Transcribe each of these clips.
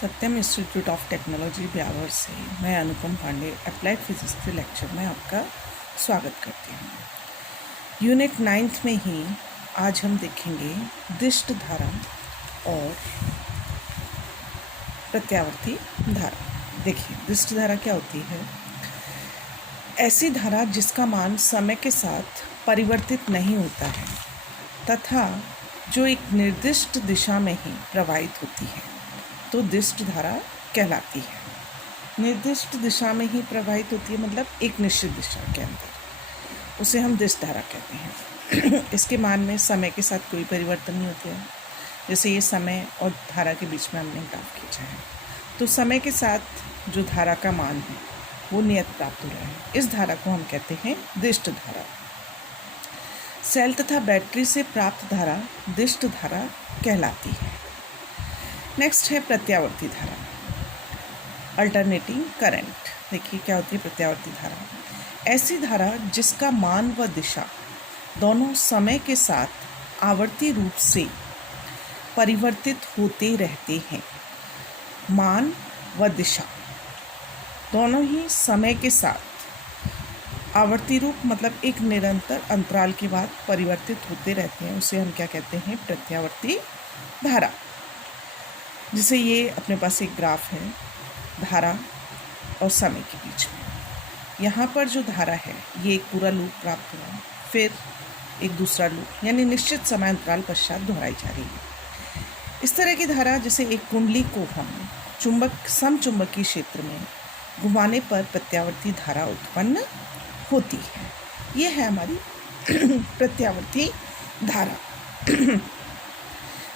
Satyam institute of technology Beawar से मैं अनुपम Pandey applied physics के लेक्चर में आपका स्वागत करती हूँ। यूनिट 9 में ही आज हम देखेंगे दिष्ट धारा और प्रत्यावर्ती धारा। देखिए, दिष्ट धारा क्या होती है? ऐसी धारा जिसका मान समय के साथ परिवर्तित नहीं होता है तथा जो एक निर्दिष्ट दिशा में ही प्रवाहित होती है तो दिष्ट धारा कहलाती है। निर्दिष्ट दिशा में ही प्रवाहित होती है मतलब एक निश्चित दिशा के अंदर, उसे हम दिष्ट धारा कहते हैं। इसके मान में समय के साथ कोई परिवर्तन नहीं होता है। जैसे ये समय और धारा के बीच में हमने ग्राफ खींचा है तो समय के साथ जो धारा का मान है वो नियत प्राप्त हो रहा है। इस धारा को हम कहते हैं दिष्ट धारा। सेल तथा बैटरी से प्राप्त धारा दिष्ट धारा कहलाती है। नेक्स्ट है प्रत्यावर्ती धारा, अल्टरनेटिंग करंट। देखिए क्या होती है प्रत्यावर्ती धारा? ऐसी धारा जिसका मान व दिशा दोनों समय के साथ आवर्ती रूप से परिवर्तित होते रहते हैं। मान व दिशा दोनों ही समय के साथ आवर्ती रूप मतलब एक निरंतर अंतराल के बाद परिवर्तित होते रहते हैं, उसे हम क्या कहते हैं? प्रत्यावर्ती धारा। जैसे ये अपने पास एक ग्राफ है धारा और समय के बीच में। यहाँ पर जो धारा है ये एक पूरा लूप प्राप्त हुआ, फिर एक दूसरा लूप यानी निश्चित समय अंतराल पश्चात दोहराई जा रही है। इस तरह की धारा जैसे एक कुंडली को हम समचुंबकीय क्षेत्र में घुमाने पर प्रत्यावर्ती धारा उत्पन्न होती है। ये है हमारी प्रत्यावर्ती धारा।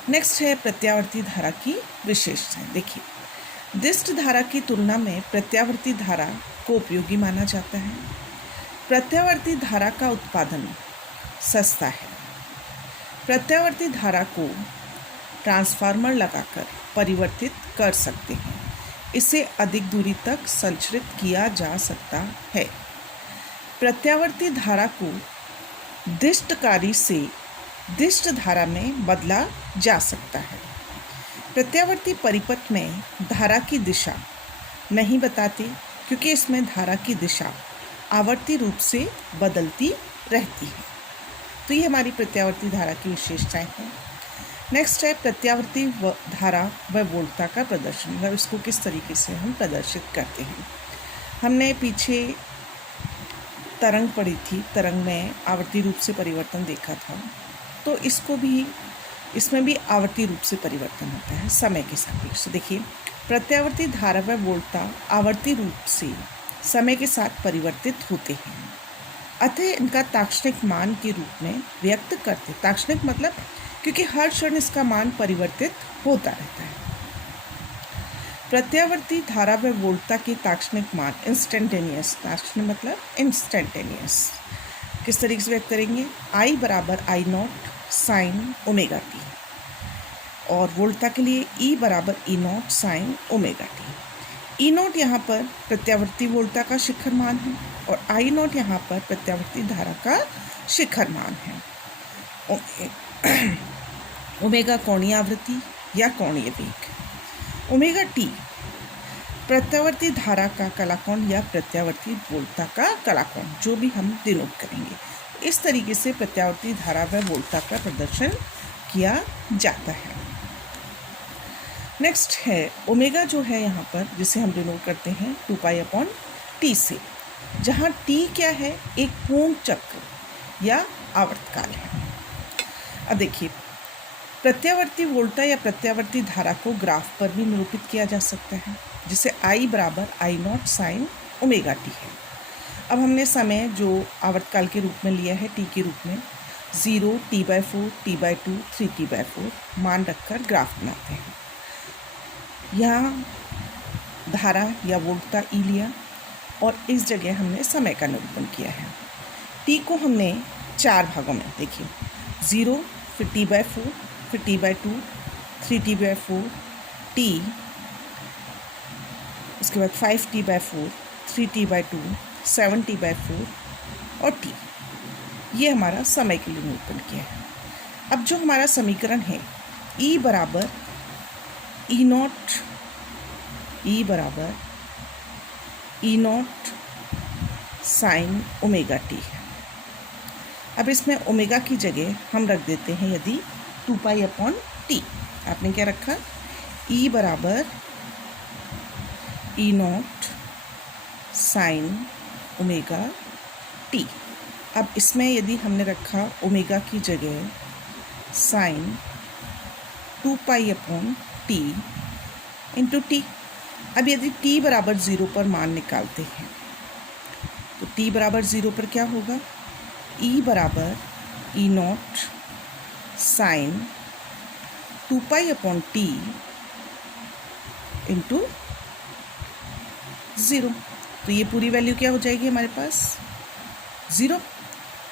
नेक्स्ट है प्रत्यावर्ती धारा की विशेषताएं। देखिए, दिष्ट धारा की तुलना में प्रत्यावर्ती धारा को उपयोगी माना जाता है। प्रत्यावर्ती धारा का उत्पादन सस्ता है। प्रत्यावर्ती धारा को ट्रांसफार्मर लगाकर परिवर्तित कर सकते हैं। इसे अधिक दूरी तक संचरित किया जा सकता है। प्रत्यावर्ती धारा को दिष्टकारी से दिष्ट धारा में बदला जा सकता है। प्रत्यावर्ती परिपथ में धारा की दिशा नहीं बताते क्योंकि इसमें धारा की दिशा आवर्ती रूप से बदलती रहती है। तो ये हमारी प्रत्यावर्ती धारा की विशेषताएं हैं। नेक्स्ट है प्रत्यावर्ती धारा व वोल्टता का प्रदर्शन, मतलब इसको किस तरीके से हम प्रदर्शित करते हैं। हमने पीछे तरंग पढ़ी थी, तरंग में आवर्ती रूप से परिवर्तन देखा था, तो इसमें भी आवर्ती रूप से परिवर्तन होता है समय के सापेक्ष। देखिए, प्रत्यावर्ती धारा व वोल्टता आवर्ती रूप से समय के साथ परिवर्तित होते हैं, अतः इनका ताक्षणिक मान के रूप में व्यक्त करते। ताक्षणिक मतलब क्योंकि हर क्षण इसका मान परिवर्तित होता रहता है। प्रत्यावर्ती धारा व वोल्टता के ताक्षणिक मान इंस्टेंटेनियस, ताक्षणिक मतलब इंस्टेंटेनियस। किस तरीके से व्यक्त करेंगे? I बराबर I0 साइन ओमेगा टी और वोल्टता के लिए E बराबर E0 sine omega T. E0 यहाँ पर प्रत्यावर्ती वोल्टता का शिखर मान है और I0 यहाँ पर प्रत्यावर्ती धारा का शिखर मान है। ओमेगा कोणीय आवृत्ति या कोणीय वेग। ओमेगा टी प्रत्यावर्ती धारा का कलाकोण या प्रत्यावर्ती वोल्टता का कलाकोण, जो भी हम डिनोट करेंगे। इस तरीके से प्रत्यावर्ती धारा व वोल्टता का प्रदर्शन किया जाता है। नेक्स्ट है ओमेगा, जो है यहाँ पर जिसे हम डिनोट करते हैं 2π/T से, जहाँ T क्या है? एक पूर्ण चक्र या आवर्तकाल है। अब देखिए, प्रत्यावर्ती वोल्टता या प्रत्यावर्ती धारा को ग्राफ पर भी निरूपित किया जा सकता है, जिसे I बराबर I0 साइन ओमेगा टी है। अब हमने समय जो आवर्तकाल के रूप में लिया है T के रूप में 0, T/4, T/2, 3T/4 मान रखकर ग्राफ बनाते हैं। यहाँ धारा या वोल्टता E लिया और इस जगह हमने समय का निरूपण किया है। T को हमने 4 भागों में, देखिए 0, फिर T/4, फिर T/2, 3T/4, T, उसके बाद 5T/4, 3T/2, 7T/4 और T। ये हमारा समय के लिए निरूपण किया है। अब जो हमारा समीकरण है E बराबर E0 ई बराबर ई नॉट साइन ओमेगा टी है। अब इसमें ओमेगा की जगह हम रख देते हैं यदि 2π/t। आपने क्या रखा, ई बराबर ई नॉट साइन ओमेगा टी। अब इसमें यदि हमने रखा ओमेगा की जगह साइन 2π/t इंटू टी। अब यदि t बराबर 0 पर मान निकालते हैं तो t बराबर 0 पर क्या होगा, e बराबर ई नॉट साइन 2π/t इंटू 0। तो ये पूरी वैल्यू क्या हो जाएगी हमारे पास, 0।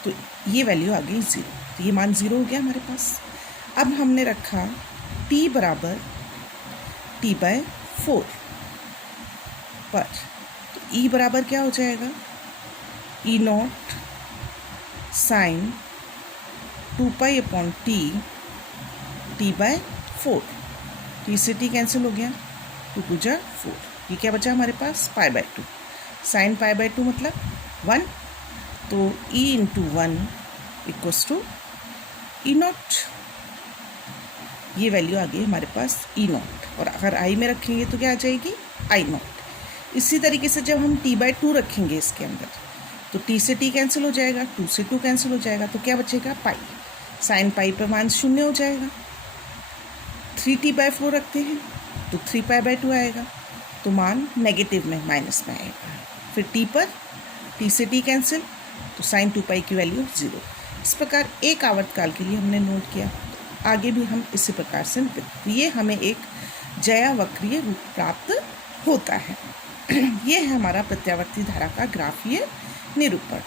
तो ये वैल्यू आ गई 0, तो ये मान 0 हो गया हमारे पास। अब हमने रखा t बराबर t/4 पर, तो e बराबर क्या हो जाएगा, E naught sine 2π/t t/4। t से t कैंसिल हो गया, 2 × 4। ये क्या बचा हमारे पास, π/2। साइन π/2 मतलब 1, तो e × 1 = ई नॉट। ये वैल्यू आ गई हमारे पास ई नॉट, और अगर आई में रखेंगे तो क्या आ जाएगी, आई नॉट। इसी तरीके से जब हम t/2 रखेंगे इसके अंदर तो t से t कैंसिल हो जाएगा, 2 से 2 कैंसिल हो जाएगा, तो क्या बचेगा, पाई। साइन पाई पर मान 0 हो जाएगा। 3t/4 रखते हैं तो 3π/2 आएगा, तो मान नेगेटिव में, माइनस में आएगा। फिर t पर t से t कैंसिल, तो साइन 2π की वैल्यू 0। इस प्रकार एक आवर्तकाल के लिए हमने नोट किया। आगे भी हम इसी प्रकार से ये हमें एक ज्यावक्रीय रूप प्राप्त होता है। ये है हमारा प्रत्यावर्ती धारा का ग्राफीय निरूपण।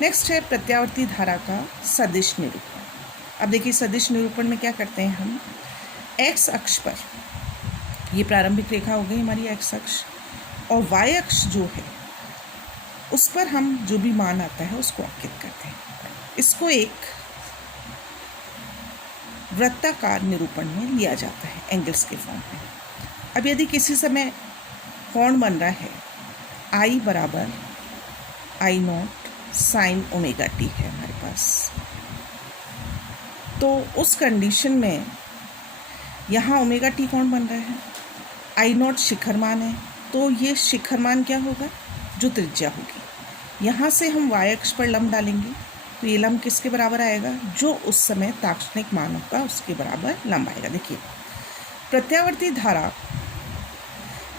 नेक्स्ट है प्रत्यावर्ती धारा का सदिश निरूपण। अब देखिए सदिश निरूपण में क्या करते हैं हम, एक्स अक्ष पर ये प्रारंभिक रेखा हो गई हमारी एक्स अक्ष, और वाई अक्ष जो है उस पर हम जो भी मान आता है उसको अंकित करते हैं। इसको एक वृत्ताकार निरूपण में लिया जाता है एंगल्स के फॉर्म में। अब यदि किसी समय कोण बन रहा है आई बराबर आई नॉट साइन ओमेगा टी है हमारे पास, तो उस कंडीशन में यहाँ ओमेगा टी कोण बन रहा है, आई नॉट शिखर मान है, तो ये शिखर मान क्या होगा, जो त्रिज्या होगी। यहाँ से हम वाई अक्ष पर लंब डालेंगे तो ये लंब किसके बराबर आएगा, जो उस समय ताक्षणिक मान होगा उसके बराबर लंब आएगा। देखिए प्रत्यावर्ती धारा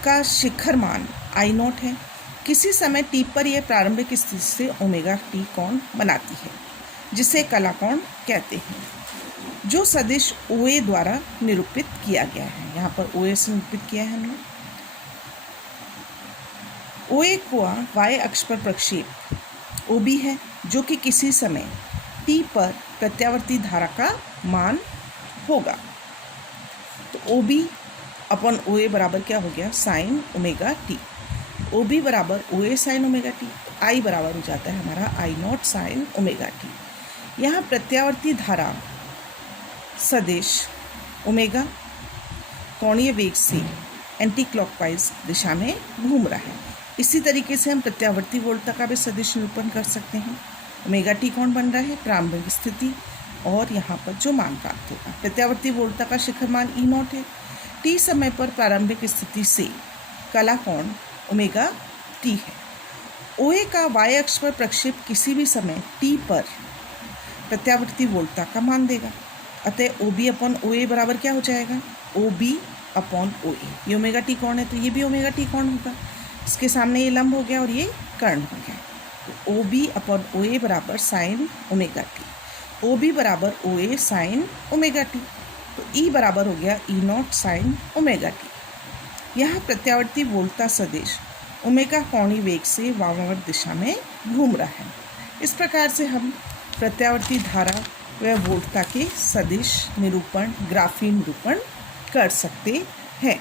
का शिखर मान आई नॉट है। किसी समय टी पर यह प्रारंभिक स्थिति से ओमेगा टी कोण बनाती है, जिसे कला कोण कहते हैं, जो सदिश OA द्वारा निरूपित किया गया है। यहाँ पर OA से निरूपित किया है हमने। OA को वाई अक्ष पर प्रक्षेप OB है, जो कि किसी समय t पर प्रत्यावर्ती धारा का मान होगा। तो OB/OA बराबर क्या हो गया, साइन ओमेगा टी। OB बराबर OA sine omega T. I बराबर हो जाता है हमारा आई नॉट साइन ओमेगा टी। यहाँ प्रत्यावर्ती धारा सदिश ओमेगा कोणीय वेग से एंटी क्लॉकवाइज दिशा में घूम रहा है। इसी तरीके से हम प्रत्यावर्ती वोल्टता का भी सदिश निरूपण कर सकते हैं। ओमेगा टी कोण बन रहा है, प्रारंभिक स्थिति और यहाँ पर जो मान प्राप्त होगा। प्रत्यावर्ती वोल्टता का शिखर मान ई नॉट है। टी समय पर प्रारंभिक स्थिति से कला कोण ओमेगा टी है। OA का वाई अक्ष पर प्रक्षेप किसी भी समय टी पर प्रत्यावर्ती वोल्टता का मान देगा। अतः OB/OA बराबर क्या हो जाएगा, OB/OA। ये ओमेगा टी कोण है तो ये भी ओमेगा टी कोण होगा। इसके सामने ये लंब हो गया और ये कर्ण हो गया, तो OB/OA बराबर sine omega T. OB/OA sine omega T, तो E बराबर हो गया ई नॉट साइन ओमेगा टी। यहाँ प्रत्यावर्ती वोल्टता सदिश ओमेगा कोणीय वेग से वामावर्त दिशा में घूम रहा है। इस प्रकार से हम प्रत्यावर्ती धारा व वोल्टता के सदिश निरूपण, ग्राफीय निरूपण कर सकते हैं।